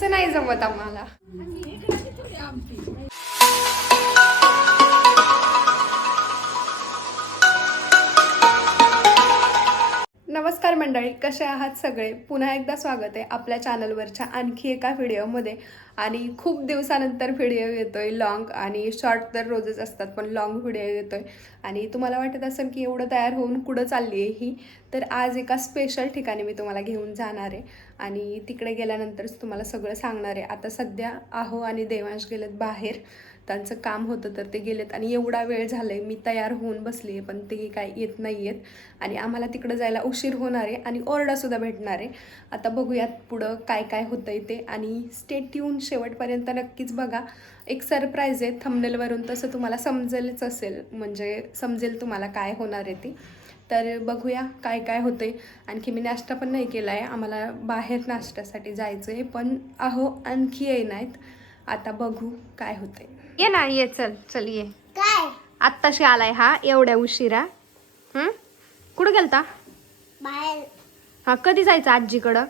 तसं नाही जमत आम्हाला. नमस्कार मंडळी, कसे आहात सगळे. पुन्हा एकदा स्वागत आहे आपल्या चॅनलवरच्या आणखी एका व्हिडिओमध्ये. आणि खूप दिवसानंतर व्हिडिओ येतोय लॉंग, आणि शॉर्ट तर रोजच असतात पण लॉंग व्हिडिओ येतोय. आणि तुम्हाला वाटत असेल की एवढं तयार होऊन कुठं चालली आहे ही, तर आज एका स्पेशल ठिकाणी मी तुम्हाला घेऊन जाणार आहे आणि तिकडे गेल्यानंतरच तुम्हाला सगळं सांगणार आहे. आता सध्या आहो आणि देवांश गेलेत बाहेर, त्यांचं काम होतं तर ते गेलेत आणि एवढा वेळ झाला आहे मी तयार होऊन बसली आहे पण ते काय येत नाही आहेत आणि आम्हाला तिकडं जायला उशीर होणार आहे आणि ओरडासुद्धा भेटणार आहे. आता बघूयात पुढं काय काय होतं आहे ते, आणि स्टे ट्यून शेवटपर्यंत नक्कीच बघा. एक सरप्राईज आहे थंबनेलवरून, तसं तुम्हाला समजेलच असेल, म्हणजे समजेल तुम्हाला काय होणार आहे ते. तर बघूया काय काय होते. आणखी मी नाश्ता पण नाही केला आहे, आम्हाला बाहेर नाश्त्यासाठी जायचं आहे पण आहो आणखी ये नाहीत. आता बघू काय होते. ये ना, ये चल चल ये. काय आत्ताशी आलाय हा एवढ्या उशिरा. कुठं गेलता? बाहेर. हा, कधी जायचं आजीकडं?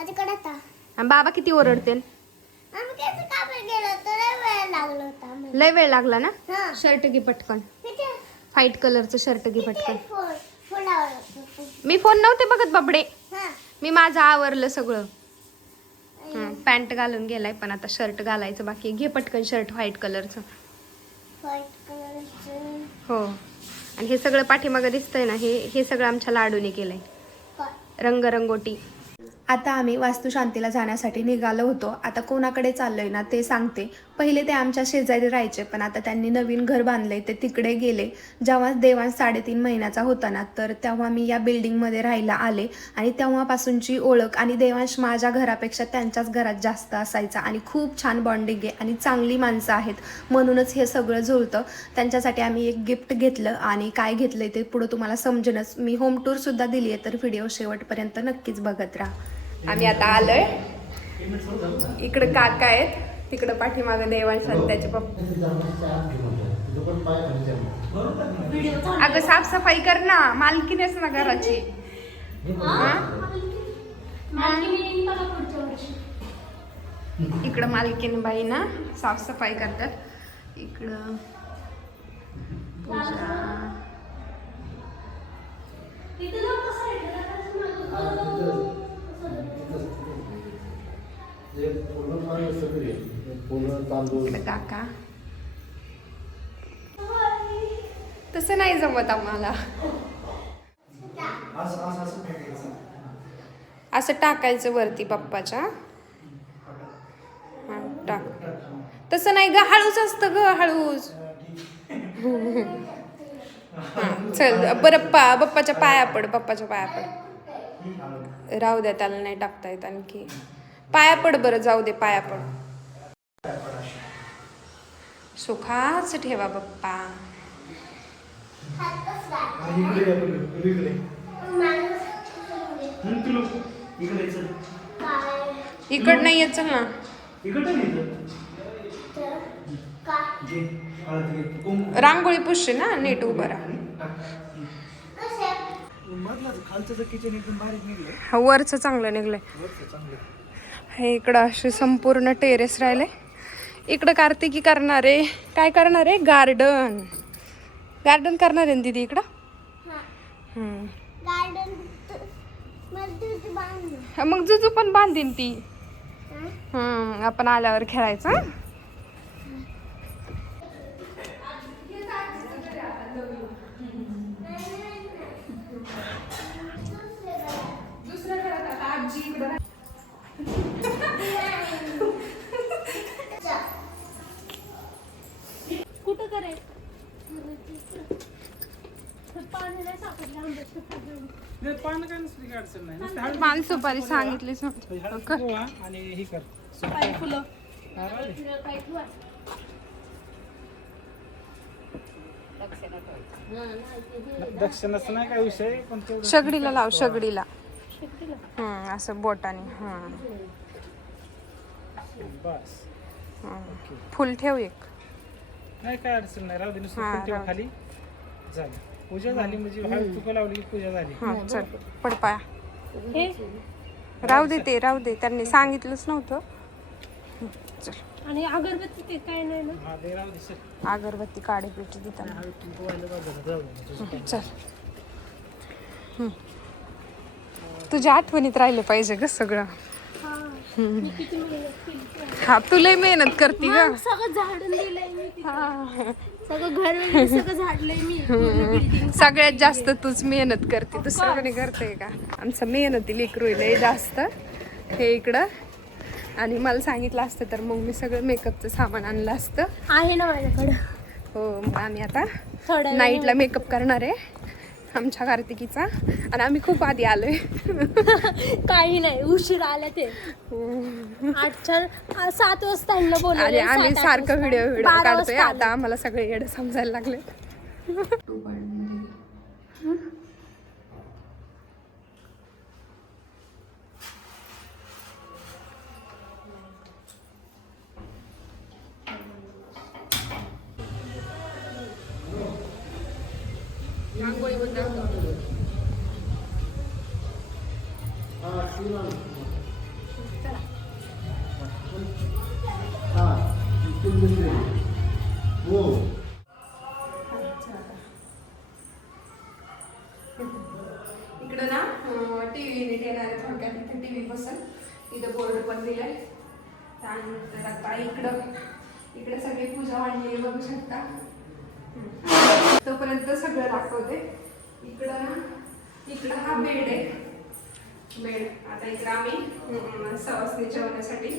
आजीकडे आता आणि बाबा किती ओरडतील? आम्ही कसं कामाला गेलो तर लय वेळ लागला होता आम्हाला. लय वेळ लागला ना. हा. शर्ट घे पटकन, किती व्हाईट कलरचं शर्ट घे पटकन. फोन लावला होता. मी फोन नव्हते बघत बाबडे, हा. मी माझं आवरलं सगळं. पॅन्ट घालून गेलाय पण आता शर्ट घालायचं बाकी. घे पटकन शर्ट व्हाईट कलरचं. व्हाईट कलरचं. हो, आणि हे सगळं पाठीमागं दिसतंय ना, हे सगळं आमच्या लाडूने केलंय, रंगरंगोटी. आता आम्ही वास्तुशांतीला जाण्यासाठी निघालो होतो. आता कोणाकडे चाललोय ना ते सांगते. पहिले ते आमच्या शेजारी राहायचे पण आता त्यांनी नवीन घर बांधले, ते तिकडे गेले. जेव्हा देवांश 3.5 महिन्याचा होता ना, तर तेव्हा मी या बिल्डिंगमध्ये राहायला आले आणि तेव्हापासूनची ओळख. आणि देवांश माझ्या घरापेक्षा त्यांच्याच घरात जास्त असायचा आणि खूप छान बॉन्डिंग आहे आणि चांगली माणसं आहेत, म्हणूनच हे सगळं जुळतं. त्यांच्यासाठी आम्ही एक गिफ्ट घेतलं आणि काय घेतलंय ते पुढं तुम्हाला समजेनच. मी होम टूरसुद्धा दिली आहे, तर व्हिडिओ शेवटपर्यंत नक्कीच बघत राहा. आम्ही आता आलोय, इकडं काका आहेत, तिकडं पाठीमागं देवांश आणि त्याचे पप्पा. अगं साफसफाई कर ना, मालकीनेच ना घराची. इकडं मालकीन बाई ना साफसफाई करतात. इकडं पूजा. काका तसं नाही जमत आम्हाला. असं टाकायचं वरती पप्पाच्या. हा टाक. तसं नाही ग, हळूच असतं ग, हळूच. हा चल बरं, बाप्पाच्या पाया पड, बाप्पाच्या पाया पड. राहू द्या, त्याला नाही टाकता येत आणखी. पाया पड बरं, जाऊ दे, पाया पड. सुखाच ठेवा बाप्पा. इकड नाही येत, चल ना. रांगोळी पुसते ना, नीट उभं राहा. वरचं चांगलं निघलंय. हे इकडं असे संपूर्ण टेरेस राहिले. इकडं कार्तिकी करणार आहे. काय करणार आहे? गार्डन. गार्डन करणार आहे ना दीदी इकडं. मग जुजू पण बांधीन ती. आपण आल्यावर खेळायचं. कुठं करायचं? पान सुपारी सांगितलीच दक्षिणाचा नाही काय विषय, पण सगडीला लाव, सगडीला. असं बोटाने. बस फुल ठेव एक. नाही काय अडचण नाही, राहू दे. नुसतं ठेव खाली. झालं, पूजा झाली म्हणजे हळद तुका लावली की पूजा झाली. चल पडपाया. राहू दे ते, राहू दे, त्यांनी सांगितलंच नव्हतं. चल आणि अगरबत्ती ते काय नाही ना. हा ते राहू दे सर. अगरबत्ती काडी पेटी देताना हळद कुंकू वाहिलं बाजूला जाऊ दे तुझं काय. चल तुझ्या आठवणीत राहिले पाहिजे ग सगळं. हा मी किती मेहनत केली. हा तू लय मेहनत करती ग. मग सगळं झाडून दिलंय मी तिथं. सगळं घर वगैरे सगळं झाडलंय मी पूर्ण building. सगळ्यात जास्त तूच मेहनत करते, दुसरं कोणी करते का? आमचं मेहनती लेकरू लय जास्त हे इकडं. आणि मला सांगितलं असतं तर मग मी सगळं मेकअपचं सामान आणलं असतं. आहे ना माझ्याकडं. हो मग आम्ही आता थोड्या नाईटला मेकअप करणार आहे आमच्या कार्तिकीचा. आणि आम्ही खूप आधी आलोय. काही नाही उशीर आला ते 7 वाजता आणलं आणि बोलवलंय, आम्ही 7-8 सारखं वाजता. व्हिडिओ 12 काढतोय. वाजता आता आम्हाला सगळे येडं समजायला लागले. इकडं ना टीव्ही युनिट येणार आहे थोडक्यात. इथे टीव्ही बसल, इथं बोर्ड पण दिलाय. त्यानंतर आता इकडे सगळी पूजा मांडली बघू शकता. तोपर्यंत सगळं दाखवते. इकडं हा बेड आहे. बेड आता इकडं आम्ही सवासणी जेवण्यासाठी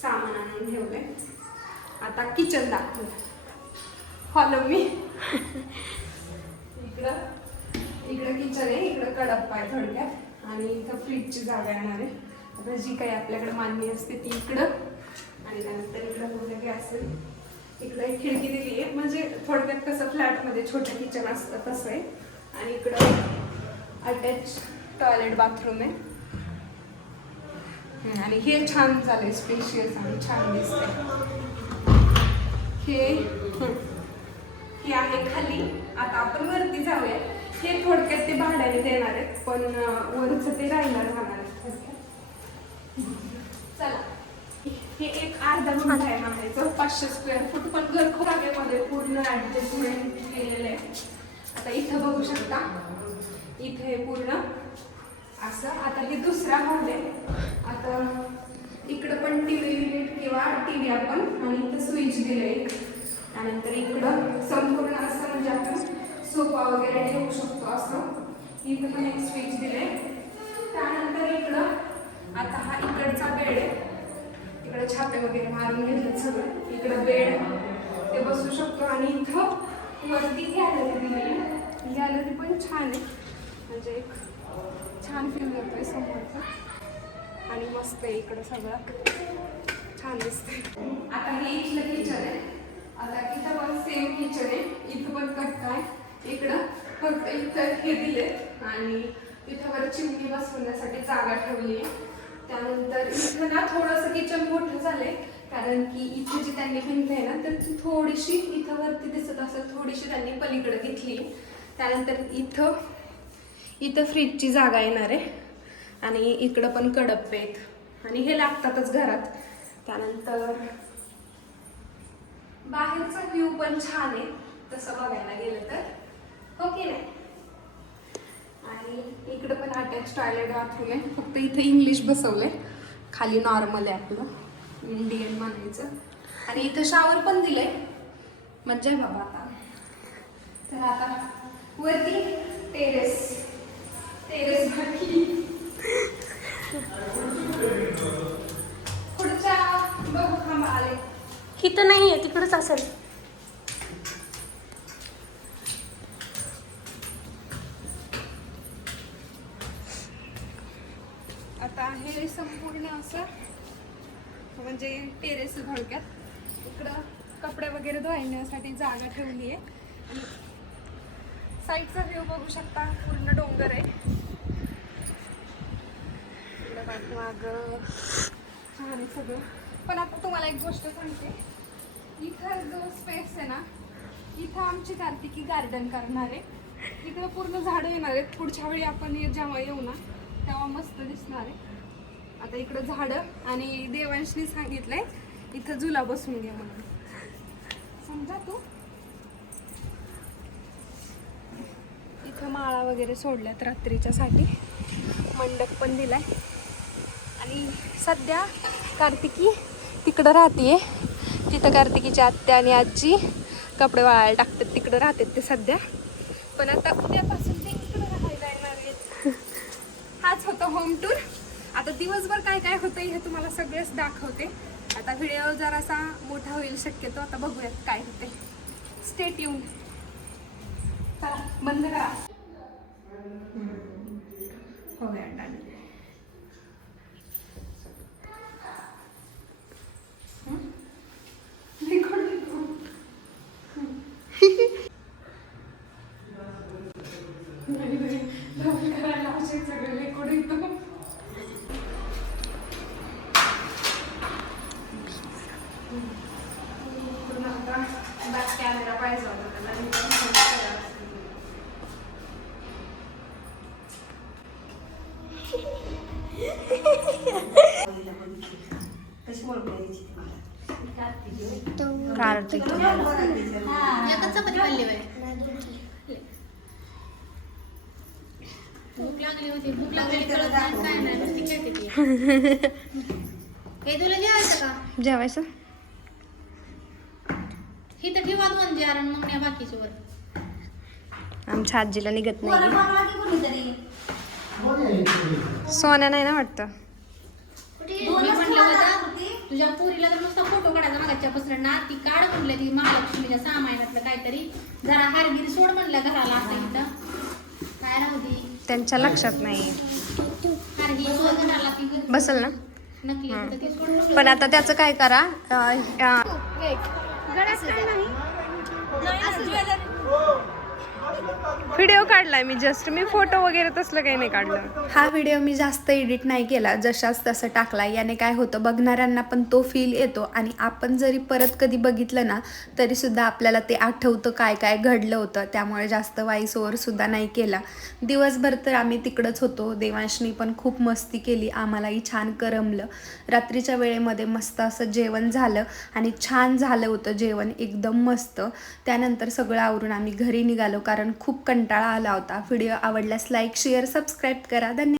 सामान आणून ठेवलंय. आता किचन दाखवलं. Follow me. इकडं किचन आहे, इकडं कडप्पा आहे थोडक्यात. आणि इथं फ्रीजची जागा येणार आहे. आता जी काही आपल्याकडे मांडणी असते ती इकडं. आणि त्यानंतर इकडं मोठं गॅस आहे. इकडं एक खिडकी दिली आहे, म्हणजे थोडक्यात कसं फ्लॅटमध्ये छोटं किचन असतं तसं आहे. आणि इकडं अटॅच टॉयलेट बाथरूम आहे. आणि हे छान झालंय, स्पेशियस आणि छान दिसतंय. हे आहे खाली. आता आपण वरती जाऊया. हे थोडक्यात ते भाड्याने देणार आहेत, पण वरचं ते राहणार आहे. चला हे एक अर्धा गुंठा आहे म्हणायचं, 500 स्क्वेअर फूट. पण घर खोराक्यामध्ये पूर्ण ऍडजस्टमेंट केलेलं आहे. आता इथं बघू शकता, इथे पूर्ण असं. आता हे दुसरा हॉल आहे. आता इकडं पण टीव्ही युनिट किंवा टीव्ही आपण, आणि इथं स्विच दिलंय. त्यानंतर इकडं संपूर्ण असं म्हणजे आपण सोफा वगैरे ठेवू शकतो असं. इथं पण एक स्विच दिलंय. त्यानंतर इकडं आता हा इकडचा बेड आहे. इकडे छापे वगैरे मारून घेतलेत सगळं. इकडं बेड ते बसू शकतो. आणि इथं वरती गॅलरी दिली. गॅलरी पण छान आहे, म्हणजे एक छान फील येतोय समोरचं. आणि मस्त आहे इकडं, सगळं छान दिसतंय. आता हे इथलं किचन आहे. आता इथं पण सेम किचन आहे. इथं पण कट्टा आहे. इकडं फक्त इथं हे दिले. आणि इथं वर चिमणी बसवण्यासाठी जागा ठेवली आहे. त्यानंतर इथं ना थोडंसं किचन मोठं झालंय, कारण की इथे जी त्यांनी भिंत आहे ना, तर ती थोडीशी इथं वरती दिसत असेल, थोडीशी त्यांनी पलीकडे घेतली. त्यानंतर इथं फ्रीजची जागा येणार आहे. आणि इकडं पण कडप्पे आहेत. आणि हे लागतातच घरात. त्यानंतर बाहेरचा व्ह्यू पण छान आहे तसं बघायला गेलं तर, हो की नाही. आणि इकडं पण अटॅच टॉयलेट बाथरूम आहे. फक्त इथे इंग्लिश बसवलंय, खाली नॉर्मल आहे आपलं इंडियन म्हणायचं. आणि इथं शॉवर पण दिलंय, मज्जा आहे बाबा. आता तर आता वरती टेरेस बाकी पुढच्या बघू थांबा आले. इथं नाही आहे, तिकडंच असेल. आता हे संपूर्ण असं म्हणजे टेरेस थोडक्यात. इकडं कपडे वगैरे धुण्यासाठी जागा ठेवली आहे. साईडचा व्ह्यू बघू शकता, पूर्ण डोंगर आहे. माग छान आहे सगळं. पण आता तुम्हाला एक गोष्ट सांगते, इथं जो स्पेस आहे ना, इथं आमची कार्तिकी गार्डन करणार आहे. इकडं पूर्ण झाडं येणार आहेत. पुढच्या वेळी आपण जेव्हा येऊ ना तेव्हा मस्त दिसणार आहे. आता इकडं झाडं. आणि देवांशनी सांगितलंय इथं झुला बसून घे म्हणून. समजा तू इथं माळा वगैरे सोडल्यात रात्रीच्यासाठी, मंडप पण दिलाय. आणि सध्या कार्तिकी तिकडं राहतीये, तिथं कार्तिकीची आत्या आणि आजी कपडे वाळायला टाकतात, तिकडं राहतात ते सध्या. पण आता उद्यापासून ते इकडं राहायला येणार आहेत. हाच होता होम टूर. आता दिवसभर काय काय होतं हे तुम्हाला सगळेच दाखवते. आता व्हिडिओ जरासा मोठा होईल शक्यतो, आता बघूयात काय होते. Stay tune. चला बंद करा. हो गया डन. कॅमेरा पाहिजे होता. कार्तिक भूक लागली होती, भूक लागली कळत नाही काय नाही, नुसती खेळते ती. हे तुला जेवायचं का? जेवायचं ही तर ठेवा 2 जार आणि मग या बाकीची वर. आमच्या आजीला निघत नाही. सोन्या नाही ना वाटतं. मी म्हणलं होतं तुझ्या पुरीला तर नुसता फोटो काढायचा मागाच्या पसऱ्यांना, ती काढ म्हणलं ती महालक्ष्मीच्या 6 महिन्यातलं काहीतरी, जरा हारगिरी सोड म्हणलं घराला असं इथं काय राहू दे, त्यांच्या लक्षात नाही. हारगिरी सोड घराला ती बसल ना. नकली तर ती सोड. पण आता त्याचं काय करा. व्हिडिओ काढलाय मी जस्ट, मी फोटो वगैरे तसलं काही नाही काढलं. हा व्हिडिओ मी जास्त एडिट नाही केला, जशाच तसं टाकला. याने काय होतं, बघणाऱ्यांना पण तो फील येतो आणि आपण जरी परत कधी बघितलं ना तरी सुद्धा आपल्याला ते आठवतं काय काय घडलं होतं. त्यामुळे जास्त व्हॉइस ओव्हर सुद्धा नाही केला. दिवसभर तर आम्ही तिकडंच होतो. देवांशनी पण खूप मस्ती केली, आम्हालाही छान करमलं. रात्रीच्या वेळेमध्ये मस्त असं जेवण झालं आणि छान झालं होतं जेवण, एकदम मस्त. त्यानंतर सगळं आवरून आम्ही घरी निघालो, कारण खूप कंटाळा आला होता. व्हिडिओ आवडल्यास लाईक, शेअर, सबस्क्राईब करा. धन्यवाद.